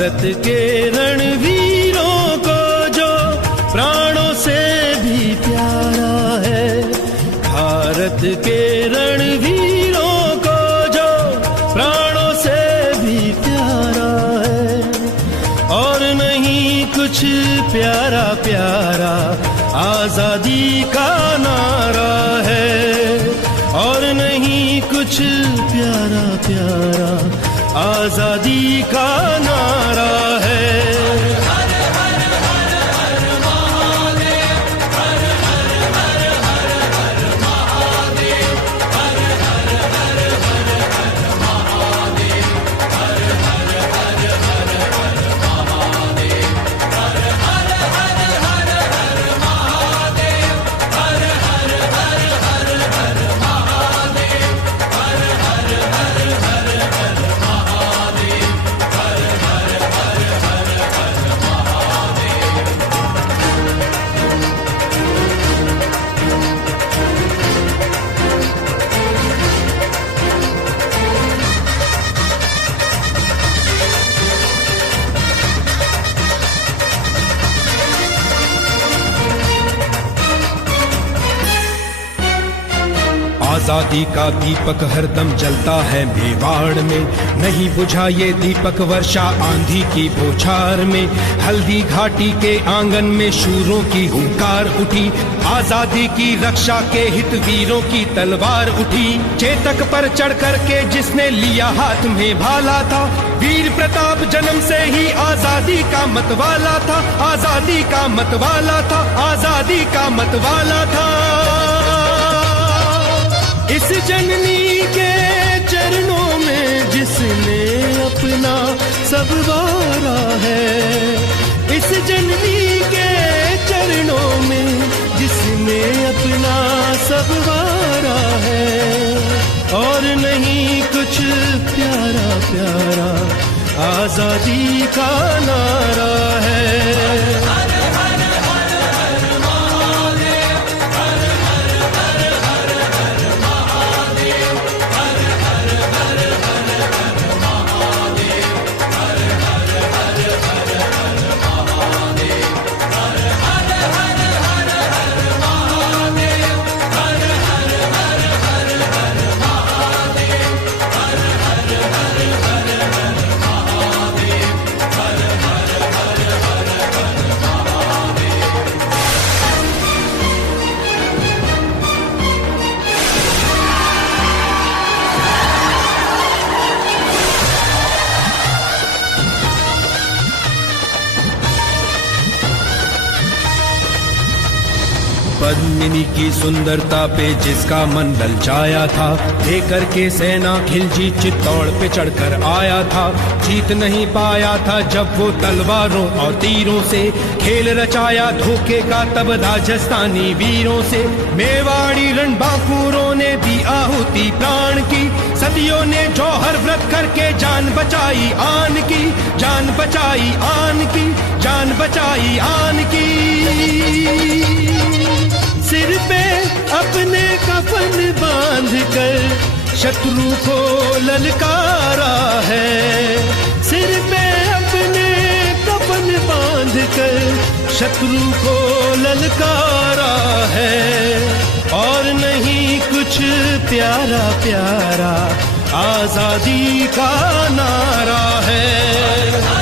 भारत के रणवीरों को जो प्राणों से भी प्यारा है, भारत के रणवीरों को जो प्राणों से भी प्यारा है। और नहीं कुछ प्यारा प्यारा आजादी का नारा है, और नहीं कुछ प्यारा प्यारा आजादी का नारा है। आजादी का दीपक हरदम जलता है मेवाड़ में, नहीं बुझा ये दीपक वर्षा आंधी की बौछार में। हल्दी घाटी के आंगन में शूरों की हुंकार उठी, आजादी की रक्षा के हित वीरों की तलवार उठी। चेतक पर चढ़ कर के जिसने लिया हाथ में भाला था, वीर प्रताप जन्म से ही आजादी का मतवाला था, आजादी का मतवाला था, आजादी का मतवाला था। इस जननी के चरणों में जिसने अपना सब वारा है, इस जननी के चरणों में जिसने अपना सब वारा है। और नहीं कुछ प्यारा प्यारा आजादी का नारा है। पद्मिनी की सुंदरता पे जिसका मन ललचाया था, लेकर के सेना खिलजी चित्तौड़ पे चढ़कर आया था। जीत नहीं पाया था जब वो तलवारों और तीरों से, खेल रचाया धोखे का तब राजस्थानी वीरों से। मेवाड़ी रणबांकुरों ने दी आहुति प्राण की, सदियों ने जौहर व्रत करके जान बचाई आन की, जान बचाई आन की, जान बचाई आन की। सिर पे अपने कफन बांध कर शत्रु को ललकारा है, सिर पे अपने कफन बांध कर शत्रु को ललकारा है। और नहीं कुछ प्यारा प्यारा आजादी का नारा है।